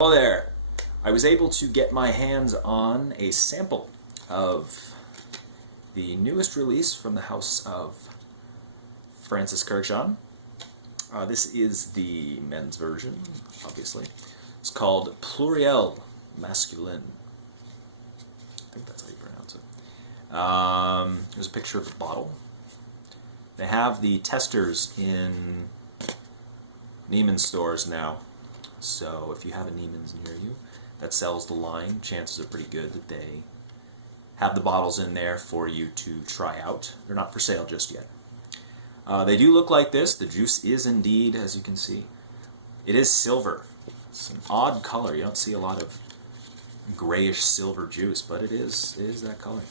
Hello there. I was able to get my hands on a sample of the newest release from the house of Francis Kurkdjian. This is the men's version, obviously. It's called Pluriel Masculin. I think that's how you pronounce it. There's a picture of the bottle. They have the testers in Neiman's stores now. So if you have a Neiman's near you that sells the line, chances are pretty good that they have the bottles in there for you to try out. They're not for sale just yet. They do look like this. The juice is indeed, as you can see, it is silver. It's an odd color. You don't see a lot of grayish silver juice, but it is that color.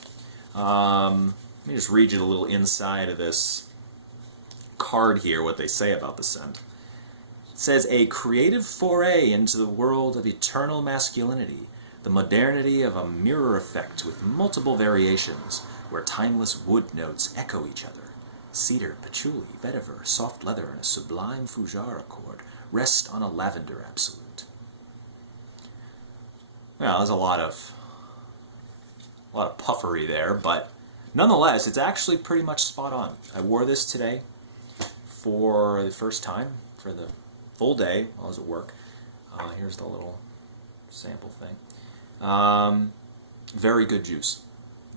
Let me just read you the little inside of this card here, what they say about the scent. It says, a creative foray into the world of eternal masculinity, the modernity of a mirror effect with multiple variations, where timeless wood notes echo each other. Cedar, patchouli, vetiver, soft leather, and a sublime fougere accord rest on a lavender absolute. Well, there's a lot of puffery there, but nonetheless, it's actually pretty much spot on. I wore this today for the first time, for the full day while I was at work. Here's the little sample thing. Very good juice.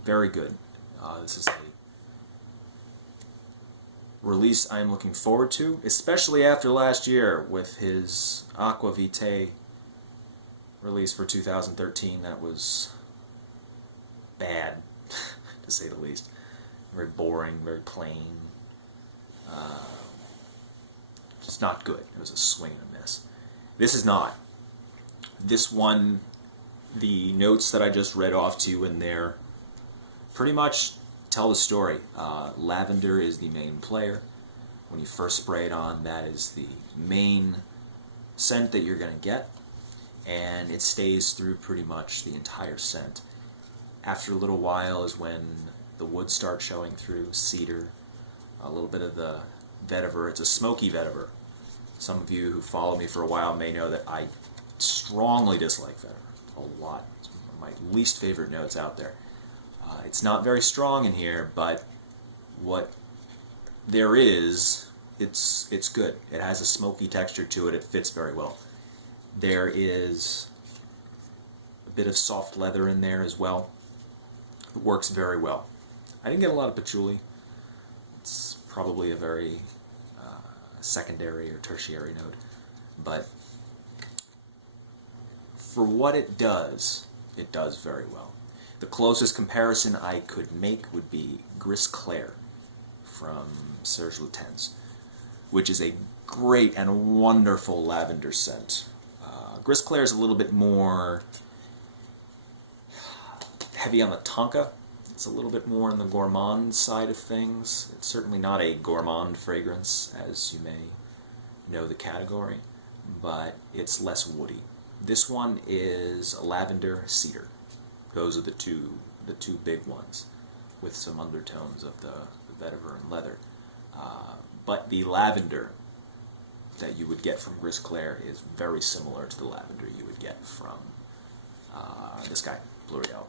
Very good. This is a release I'm looking forward to, especially after last year with his Aqua Vitae release for 2013. That was bad, to say the least. Very boring, very plain. Just not good. It was a swing and a miss. This is not. This one, the notes that I just read off to you in there pretty much tell the story. Lavender is the main player. When you first spray it on, that is the main scent that you're going to get, and it stays through pretty much the entire scent. After a little while is when the wood starts showing through, cedar, a little bit of the vetiver. It's a smoky vetiver. Some of you who follow me for a while may know that I strongly dislike vetiver. A lot. It's one of my least favorite notes out there. It's not very strong in here, but what there is, it's good. It has a smoky texture to it. It fits very well. There is a bit of soft leather in there as well. It works very well. I didn't get a lot of patchouli. It's probably a very secondary or tertiary note, but for what it does very well. The closest comparison I could make would be Gris Clair from Serge Lutens, which is a great and wonderful lavender scent. Gris Clair is a little bit more heavy on the tonka. It's a little bit more on the gourmand side of things. It's certainly not a gourmand fragrance, as you may know the category, but it's less woody. This one is a lavender cedar. Those are the two big ones, with some undertones of the vetiver and leather. But the lavender that you would get from Gris Clair is very similar to the lavender you would get from this guy, Pluriel.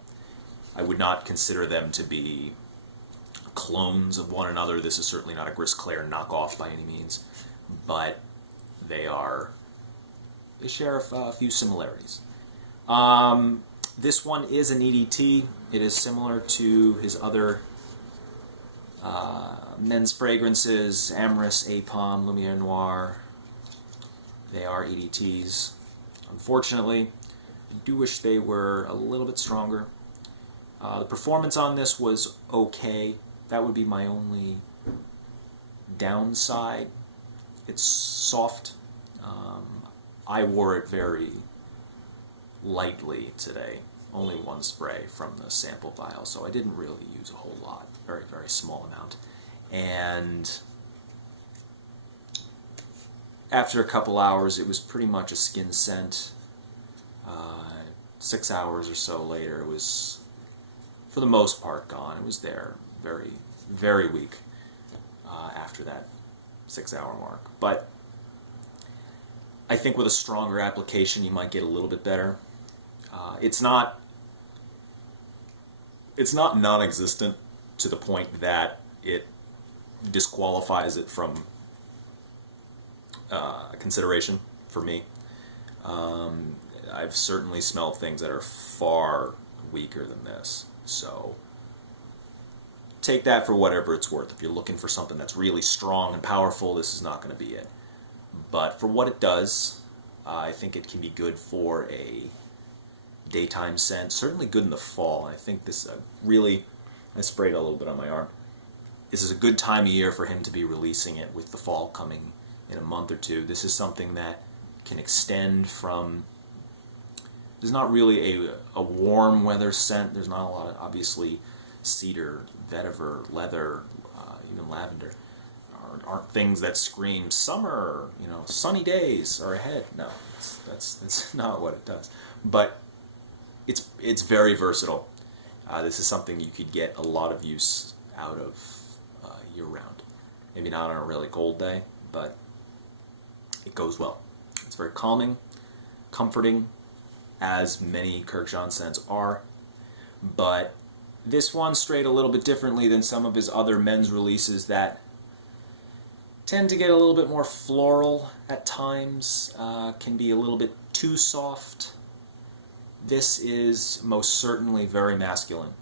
I would not consider them to be clones of one another. This is certainly not a Gris Clair knockoff by any means, but they share a few similarities. This one is an EDT. It is similar to his other men's fragrances, Amorous, Apom, Lumiere Noir. They are EDTs. Unfortunately, I do wish they were a little bit stronger. The performance on this was okay. That would be my only downside. It's soft. I wore it very lightly today. Only one spray from the sample vial, so I didn't really use a whole lot. Very, very small amount. And after a couple hours, it was pretty much a skin scent. 6 hours or so later, it was, for the most part, gone. It was there, very, very weak after that 6 hour mark. But I think with a stronger application you might get a little bit better. It's not non-existent to the point that it disqualifies it from consideration for me. I've certainly smelled things that are far weaker than this, so take that for whatever it's worth. If you're looking for something that's really strong and powerful, this is not going to be it. But for what it does, I think it can be good for a daytime scent, certainly good in the fall. I think this really, I sprayed a little bit on my arm. This is a good time of year for him to be releasing it with the fall coming in a month or two. This is something that can extend from, there's not really a warm weather scent. There's not a lot of, obviously, cedar, vetiver, leather, even lavender aren't things that scream summer, you know, sunny days are ahead. No, that's not what it does. But it's very versatile. This is something you could get a lot of use out of year-round. Maybe not on a really cold day, but it goes well. It's very calming, comforting, as many Kurkdjian scents are, but this one strayed a little bit differently than some of his other men's releases that tend to get a little bit more floral at times, can be a little bit too soft. This is most certainly very masculine.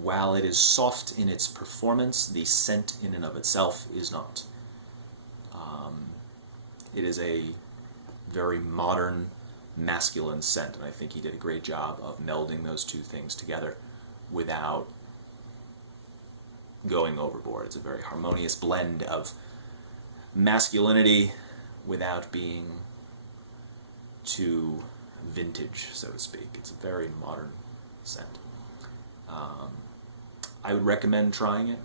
While it is soft in its performance, the scent in and of itself is not. It is a very modern, masculine scent, and I think he did a great job of melding those two things together without going overboard. It's a very harmonious blend of masculinity without being too vintage, so to speak. It's a very modern scent. I would recommend trying it.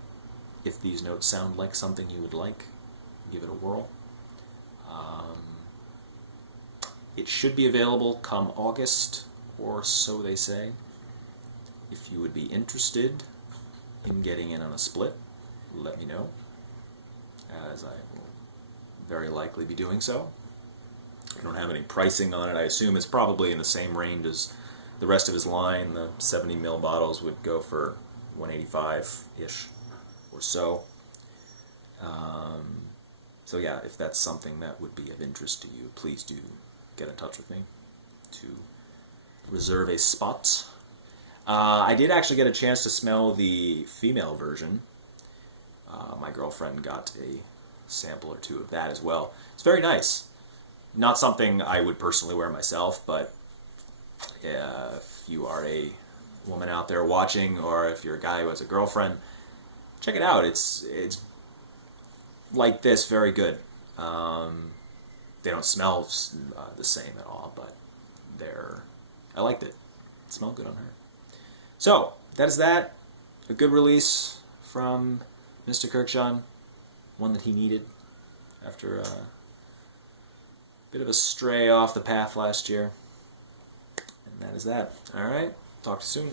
If these notes sound like something you would like, give it a whirl. It should be available come August, or so they say. If you would be interested in getting in on a split, let me know, as I will very likely be doing so. I don't have any pricing on it. I assume it's probably in the same range as the rest of his line. The 70 ml bottles would go for $185-ish or so. So yeah, if that's something that would be of interest to you, please do get in touch with me to reserve a spot. I did actually get a chance to smell the female version. My girlfriend got a sample or two of that as well. It's very nice. Not something I would personally wear myself, but if you are a woman out there watching, or if you're a guy who has a girlfriend, check it out. It's like this, very good. They don't smell the same at all, but I liked it. It smelled good on her. So, that is that. A good release from Mr. Kurkdjian. One that he needed after a bit of a stray off the path last year. And that is that. Alright, talk to you soon.